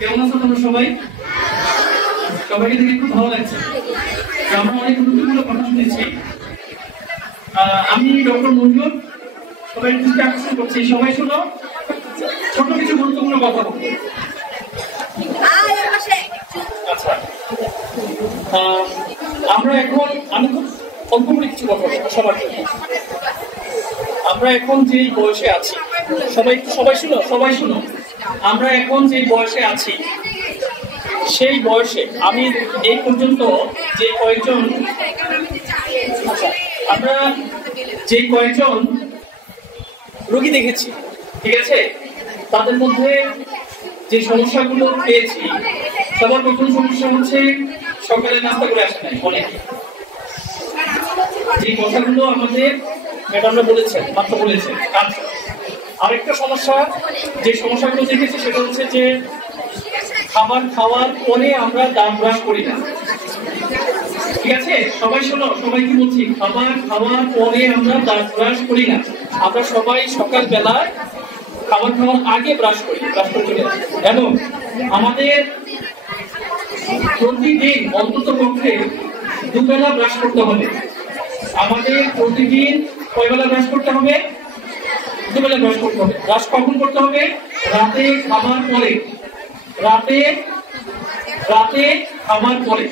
কেমন আছো তোমরা সবাই? সবাইকে দেখে খুব ভালো লাগছে। আমরা অনেক গুরুত্বপূর্ণ কথা শুনেছি। আমি ডক্টর মঞ্জুর, সবাই দৃষ্টি আকর্ষণ করছি। সবাই শোনো, ছোট কিছু গুরুত্বপূর্ণ কথা বলবো। আচ্ছা, আমরা এখন, আমি খুব অল্প করে কিছু কথা বলবো সবার জন্য। আমরা এখন যে বয়সে আছি, সবাই শুনো, আমরা এখন যে বয়সে আছি, সেই বয়সে আমি এই পর্যন্ত যে কয়েকজন, আমরা যে কয়েকজন রোগী দেখেছি, ঠিক আছে, তাদের মধ্যে যে সমস্যাগুলো পেয়েছি, সবার প্রথম সমস্যা হচ্ছে সকালে নাস্তা করে আসে নাই অনেকে। যে কথাগুলো আমাদের ম্যাডামরা বলেছেন, মাত্র বলেছেন। আচ্ছা, আরেকটা সমস্যা, যে সমস্যাগুলো দেখেছি সেটা হচ্ছে যে খাবার খাওয়ার পরে আমরা দাঁত ব্রাশ করি না। ঠিক আছে, সবাই শোনো, সবাই কি বলছি, খাবার খাওয়ার পরে আমরা দাঁত ব্রাশ করি না। আমরা সবাই সকাল বেলায় খাবার খাওয়ার আগে ব্রাশ করি, ব্রাশ করে চলে আসি। এবং আমাদের প্রতিদিন অন্তত পক্ষে দুবেলা ব্রাশ করতে হবে। আমাদের প্রতিদিন কয়বেলা ব্রাশ করতে হবে? দুবেলা ব্রাশ করতে হবে। ব্রাশ কখন করতে হবে? রাতে খাবার পরে। রাতে খাবার পরে।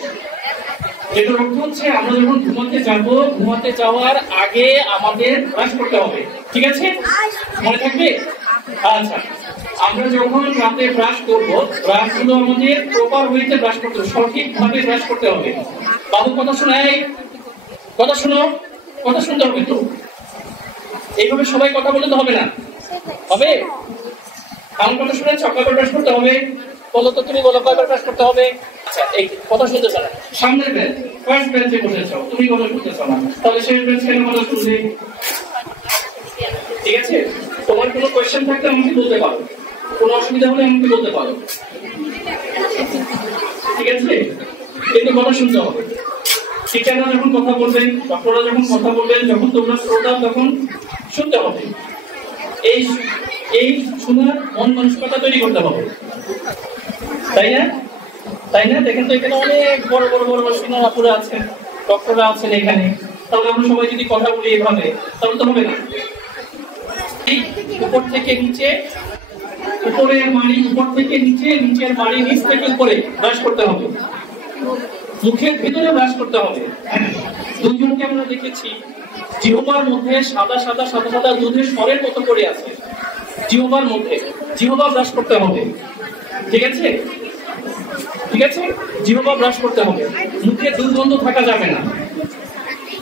যেটার অর্থ হচ্ছে আমরা যখন ঘুমাতে যাব, ঘুমাতে যাওয়ার আগে আমাদের ব্রাশ করতে হবে। ঠিক আছে, মনে থাকবে? আচ্ছা, আমরা যখন রাতে ব্রাশ করবো, ব্রাশ গুলো আমাদের প্রপার ওয়েতে ব্রাশ করতে হবে, সঠিকভাবে ব্রাশ করতে হবে। বাবু কথা শোনায়, কথা শুনো, কথা শুনতে হবে তো। এইভাবে সবাই কথা বলতে হবে না, হবে? আমার কথা শুনেছ, কয়বার ব্রাশ করতে হবে বলো তো, তুমি বলো কয়বার ব্রাশ করতে হবে? আচ্ছা, এই কথা শুনতে চাও না, সামনের বেঞ্চ, ফার্স্ট বেঞ্চে বসেছ, তুমি কথা শুনতেছ না, তাহলে শেষ বেঞ্চ কেন কথা শুনবে? ঠিক আছে, তোমার কোনো কোয়েশ্চেন থাকলে আমাকে বলতে পারো, কোনো অসুবিধা হলে আমাকে বলতে পারো। ঠিক আছে, কিন্তু কথা শুনতে হবে। টিচাররা যখন কথা বলবেন, ডক্টররা যখন কথা বলবেন, যখন তোমরা শ্রোতা, তখন শুনতে হবে। এই শোনার মন মানসিকতা তৈরি করতে হবে, তাই না? দেখেন তো, এখানে অনেক বড় সিনিয়র আপুরা আছেন, ডক্টররা আছেন এখানে। তাহলে আমরা সবাই যদি কথা বলি এভাবে, তাহলে তো হবে না। উপর থেকে নিচে, উপরের মাড়ি উপর থেকে নিচে, নিচের মাড়ি নিচ থেকে উপরে ব্রাশ করতে হবে। মুখের ভিতরে ব্রাশ করতে হবে। দুজনকে আমরা দেখেছি জিহ্বার মধ্যে সাদা দুধের স্বরের মতো করে আছে। জিহ্বার মধ্যে জিহ্বা ব্রাশ করতে হবে। ঠিক আছে, জিহ্বা ব্রাশ করতে হবে। মুখে দুর্গন্ধ থাকা যাবে না।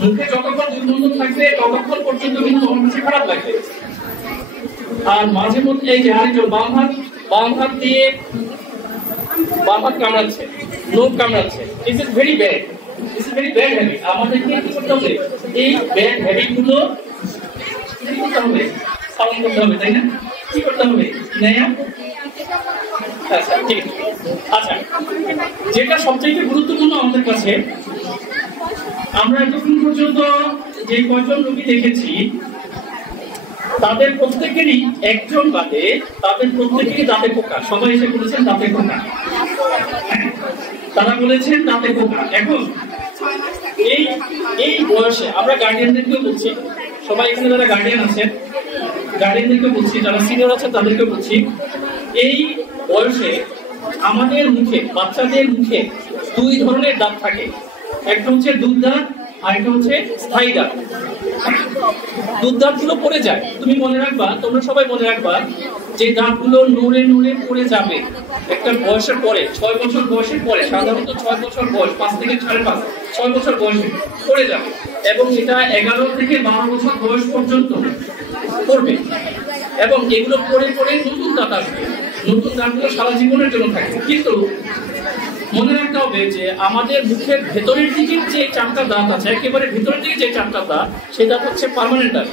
মুখে যতক্ষণ দুর্গন্ধ থাকবে ততক্ষণ পর্যন্ত কিন্তু আমার কাছে খারাপ লাগবে। আর মাঝে মধ্যে এই যে আরেকজন বাম হাত দিয়ে বাম হাত কামড়াচ্ছে, নখ কামড়াচ্ছে। This is very bad, habit. আমাদেরকে কি করতে হবে? এই ব্যাড হ্যাবিট গুলো কি করতে হবে? পালন করতে হবে, তাই না? কি করতে হবে? আচ্ছা, ঠিক আছে। আচ্ছা, যেটা সবচেয়ে গুরুত্বপূর্ণ আমাদের কাছে, আমরা এতক্ষণ পর্যন্ত যে কয়জন রোগী দেখেছি, তাদের প্রত্যেকেরই, একজন বাদে তাদের প্রত্যেকেরই দাঁতে পোকা। সবাই এসে বলেছেন দাঁতে পোকা, তারা বলেছেন দাঁতে পোকা। এখন এই বয়সে আমরা গার্ডিয়ানদেরকেও বলছি, সবাই এখানে যারা গার্ডিয়ান আছেন, গার্ডিয়ানদেরকে বলছি, যারা সিনিয়র আছেন তাদেরকে বলছি, এই বয়সে আমাদের মুখে, বাচ্চাদের মুখে দুই ধরনের দাঁত থাকে। একটা হচ্ছে দুধ দাঁত, আর একটা হচ্ছে স্থায়ী দাঁত। দুধ দাঁতগুলো পড়ে যায়। তুমি মনে রাখবা, তোমরা সবাই মনে রাখবা, যে দাঁতগুলো নড়ে পড়ে যাবে একটা বয়সের পরে, 6 বছর বয়সের পরে, সাধারণত 6 বছর বয়স, 5 থেকে 5.5, 6 বছর বয়সে পড়ে যাবে। এবং এটা 11 থেকে 12 বছর বয়স পর্যন্ত পড়বে। এবং এগুলো পড়ে নতুন দাঁত আসবে। নতুন দাঁতগুলো সারা জীবনের জন্য থাকবে। কিন্তু মনে রাখতে হবে যে আমাদের মুখের ভেতরের দিকে যে 4টা দাঁত আছে, একেবারে ভেতরের দিকে যে 4টা দাঁত, সেই দাঁত হচ্ছে পার্মানেন্ট দাঁত।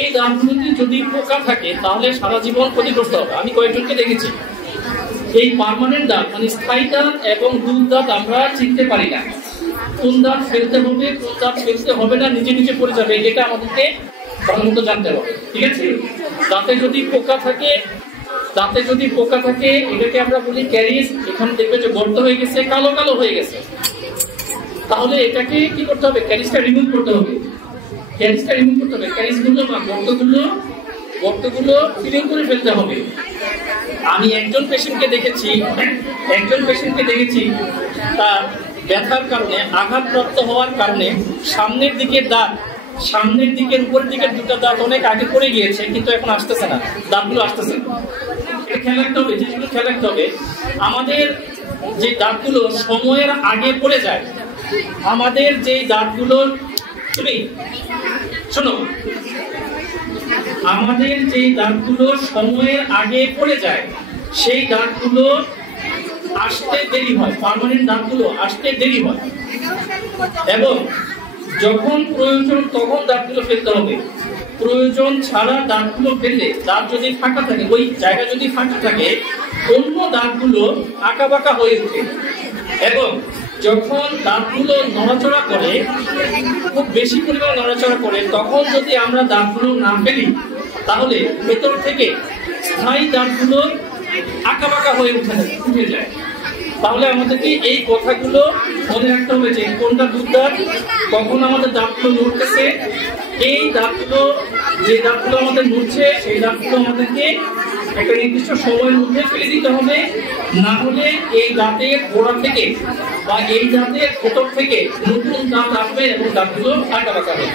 এই দাঁতগুলোতে যদি পোকা থাকে তাহলে সারা জীবন ক্ষতিগ্রস্ত হবে। আমি কয়েকজনকে দেখেছি, এই পার্মানেন্ট দাঁত মানে স্থায়ী দাঁত এবং দুধ দাঁত আমরা চিনতে পারি না। কোন দাঁত ফেলতে হবে, কোন দাঁত ফেলতে হবে না, নিচে পড়ে যাবে, এটা আমাদেরকে ভালো মতো জানতে হবে। ঠিক আছে, দাঁতে যদি পোকা থাকে দাঁতে যদি পোকা থাকে এটাকে আমরা বলি ক্যারিস। এখানে দেখবে যে গর্ত হয়ে গেছে, কালো কালো হয়ে গেছে, তাহলে এটাকে কি করতে হবে? ক্যারিসটা রিমুভ করতে হবে। ক্যারিসটা রিমুভ করতে হবে, ক্যারিসগুলো বা গর্তগুলো ফিলিং করে ফেলতে হবে। আমি একজন পেশেন্টকে দেখেছি তার ব্যথার কারণে, আঘাতপ্রাপ্ত হওয়ার কারণে সামনের দিকের উপরের দিকের দুটো দাঁত অনেক আগে পড়ে গিয়েছে, কিন্তু এখন আসতেছে না, দাঁতগুলো আসতেছে না। এটা খেয়াল রাখতে হবে, জিনিসগুলো খেয়াল রাখতে হবে। আমাদের যে দাঁতগুলো সময়ের আগে পড়ে যায়, আমাদের যে দাঁতগুলো, তুমি শোনো, আমাদের যে দাঁতগুলো সময়ের আগে পড়ে যায় সেই দাঁতগুলো আসতে দেরি হয়, পার্মানেন্ট দাঁতগুলো আসতে দেরি হয়, এবং যখন প্রয়োজন তখন দাঁতগুলো ফেলতে হবে। প্রয়োজন ছাড়া দাঁতগুলো ফেললে, দাঁত যদি ফাঁকা থাকে, ওই জায়গা যদি ফাঁকা থাকে, অন্য দাঁতগুলো আঁকা বাঁকা হয়ে ওঠে, এবং যখন দাঁতগুলো নড়াচড়া করে, খুব বেশি পরিমাণে নড়াচড়া করে, তখন যদি আমরা দাঁতগুলো না ফেলি তাহলে ভেতর থেকে স্থায়ী দাঁতগুলো আঁকা বাঁকা হয়ে উঠে যায়। তাহলে আমাদেরকে এই কথাগুলো মনে রাখতে হবে যে কোনটা দুধদাঁত, কখন আমাদের দাঁতগুলো নড়তেছে, এই দাঁতগুলো, যে দাঁতগুলো আমাদের নড়ছে সেই দাঁতগুলো আমাদেরকে একটা নির্দিষ্ট সময়ের মধ্যে ফেলে দিতে হবে, না হলে এই দাঁতের গোড়া থেকে বা এই দাঁতের ভেতর থেকে নতুন দাঁত আসবে এবং দাঁতগুলো আঁকা বাঁকা হবে।